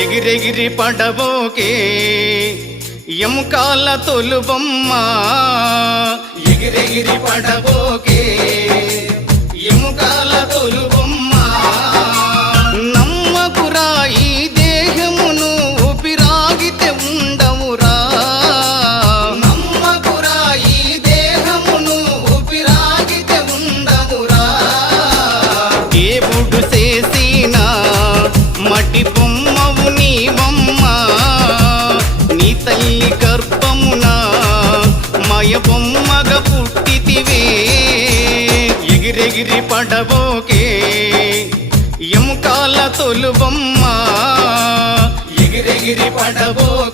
ఎగిరెగిరి పడబోకే ఎముకాల తొలుబొమ్మ ఎగిరెగిరి పడబోకే ఎముకాల తొలుబొమ్మ నమ్మకురా ఈ దేహమును ఊపిరాగితే ఉండవురా నమ్మకురా ఈ దేహమును ఊపిరాగితే ఉండవురా దేవుడు చేసిన మట్టి బొమ్మవు నీవమ్మ నీ తల్లి గర్భమున మాయ బొమ్మగా పుట్టితివే ఎగిరెగిరి పడబోకే ఎముకాల తొలుబొమ్మ ఎగిరెగిరి పడబోకే